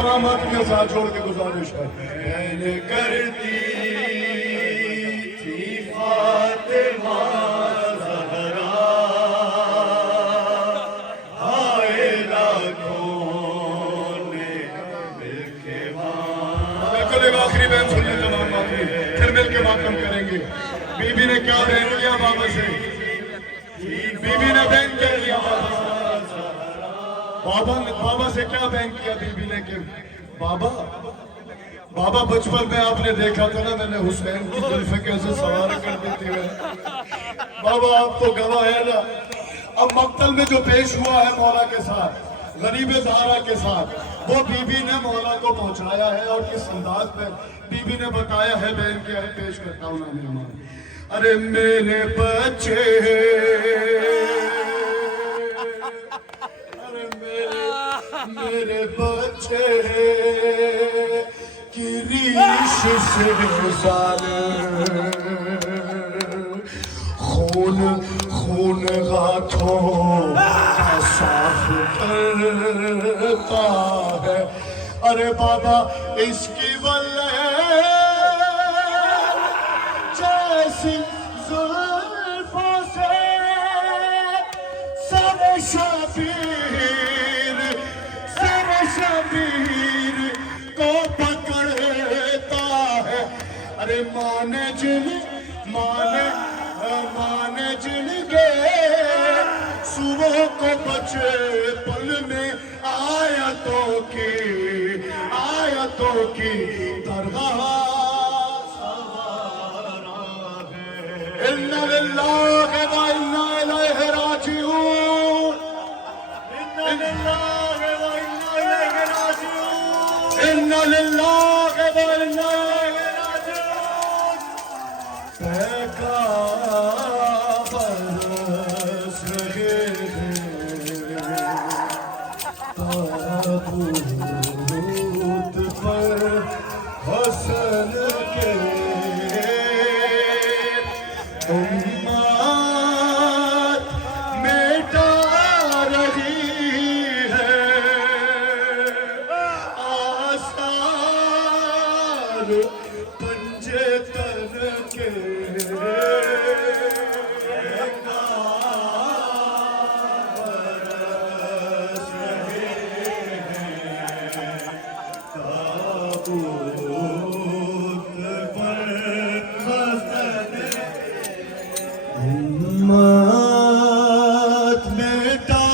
امامت کے ساتھ چھوڑ کے گزارش ہے بہن کرتی تھی فاطمہ زہرا ہائے لاکھوں نے مل کے بالکل ایک آخری بہن سن لیں تمام آخری پھر مل کے ماتم کریں گے بی بی نے کیا بہن کیا بابا سے بی بی نے بہن کیا کیا بابا سے کیا بہن کیا بی بی نے کہ بابا بچپن میں آپ نے دیکھا تھا نا میں نے حسین کی زلفیں کیسے سوار کر دیتی ہے بابا آپ تو گواہ ہے نا اب مقتل میں جو پیش ہوا ہے مولا کے ساتھ غریب زہرا کے ساتھ وہ بی بی نے مولا کو پہنچایا ہے اور کس انداز میں بی بی نے بتایا ہے بہن کیا ہے پیش کرتا ہوں نا مہمان ارے میرے بچے میرے بچے کی ریش سے خون ہاتھوں کا صاف کرتا ہے ارے بابا اس کی جیسی زلفوں سے سر شبیر کو پکڑتا ہے ارے مانے جن گے صبح کو بچے پل میں آیتوں کی درگاہ اِنَّ لِلَّهِ وَإِنَّا إِلَيْهِ رَاجِعُونَ إِنَّ لِلَّهِ وَإِنَّا إِلَيْهِ راجعون برس رہے تابوت پر حسن کے امت مٹا رہی ہے آثار پنجے تن کے امت مٹا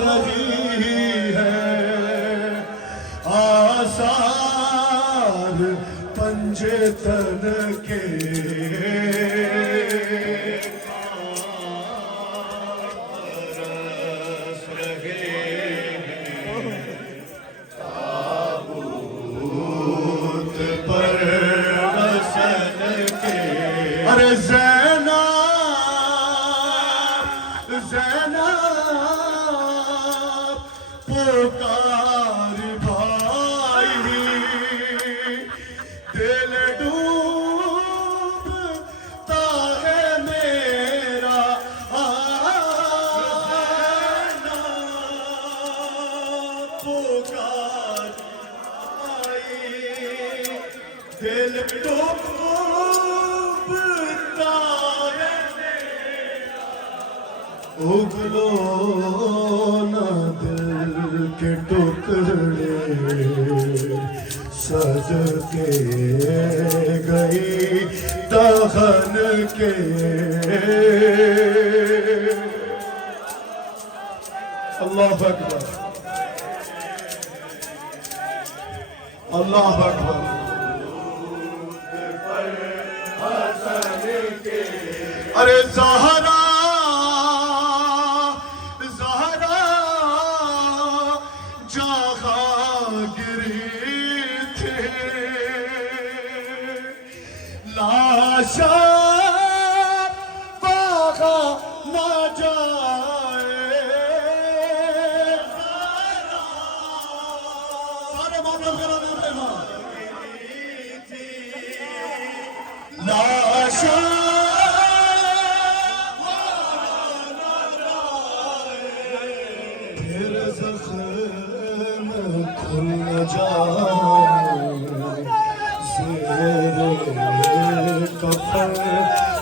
رہی ہے آثار پنجے تن کے برس رہے تابوت پر حسن کے ارے زینب پکار بھائی دل ڈوبتا ہے میرا پکار بھائی دل ڈوبتا ہے اگلو نہ دل کے ٹکڑے سج کے گئی دہن کے اللہ اکبر اللہ اکبر ارے زہرا لاشا باغا نہ جائے سارے معاملہ کرا دے ماں لاشا پھر زخم کھل جائے زیر کفن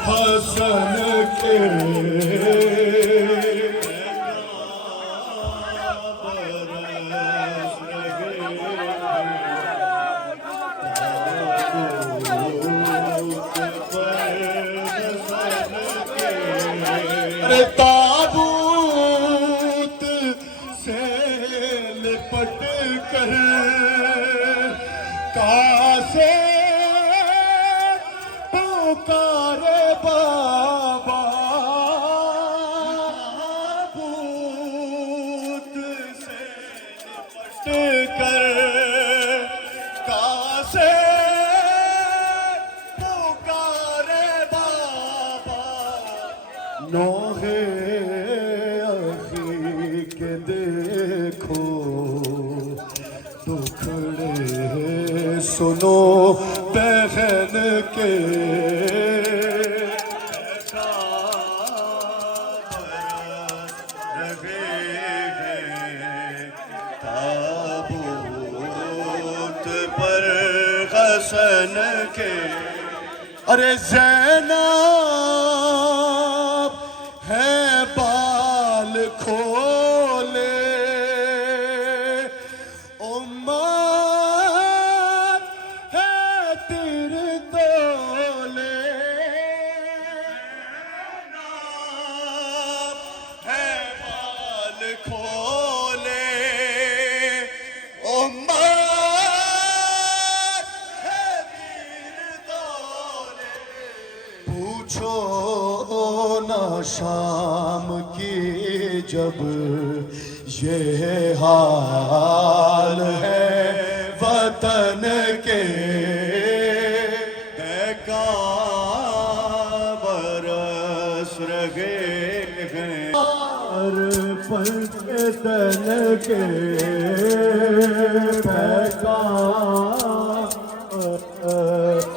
حسن کے تابوت سے لپٹ کر کاسے پکارے بابا تابوت سے لپٹ کر کاسے پکارے بابا نوحے اخی کے دیکھو دکھڑے سنو بہن کے تابوت پر حسن کے ارے زینب ہے بال کھولے امت ہے تیر تولے زینب ہے بال کھولے امت ہے تیر تولے پوچھو نہ شام کی جب یہ حال ہے وطن کے بیکار برس رہے ہیں اور پلٹن کے بیکار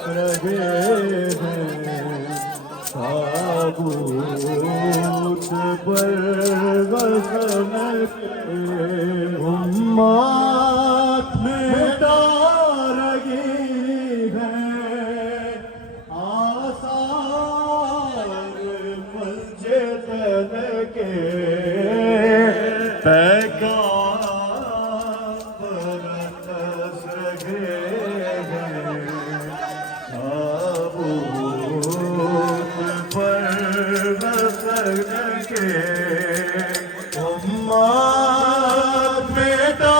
رہے ہیں تابوت پر غصن کے امت مٹا رہی ہے آثار مسجد کے پیغام برس رہے ہیں تابوت پر غصن کے امت مٹا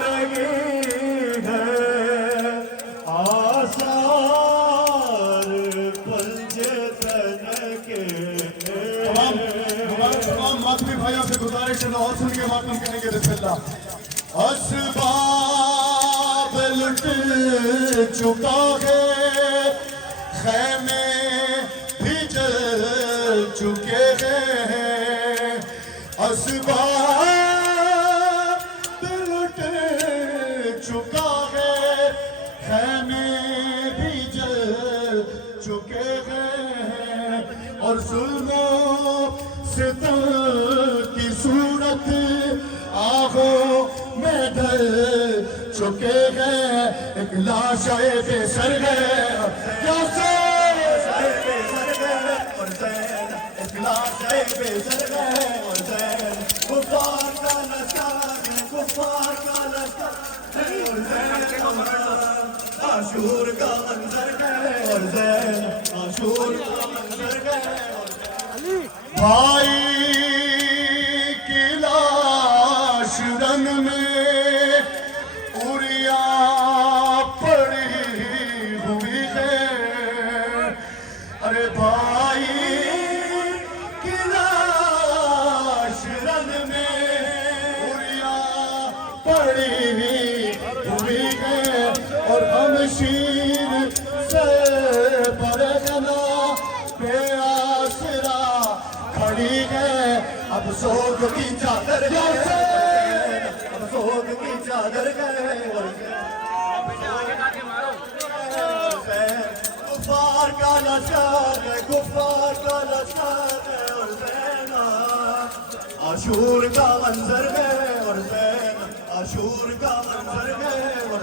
رہی ہے آثار پنجتن کے تمام ماتمی بھائیوں سے گزارش ہے لاہور سن کے ماتم کریں گے بسم اللہ اسباب لٹ چکا ہے خیمے بھی جل چکے ہیں اسباب لٹ چکا ہے خیمے بھی جل چکے ہیں اور ظلم و ستم کی صورت آہوں میں ڈھل چکے ہیں ایک لاش بے سر ہے ایک لاش بے سر ہے اور زین کفار کا لشکر ہے کفار کا لشکر اور زین عاشور کا منظر ہے اور زین عاشور کا منظر ہے بھائی کی لاش رنگ میں اوریا پڑی ہوئی ہے ارے بھائی کی لاش رنگ میں اوریا پڑی ہوئی ہے اور ہم شیر سے برگنا بے آسرا کھڑی ہے اب سوگ کی چادر ہے اب سوگ کی چادر ہے کفار کا لشکر ہے کفار کا لشکر ہے اور زین عاشور کا منظر ہے اور زین عاشور کا منظر ہے اور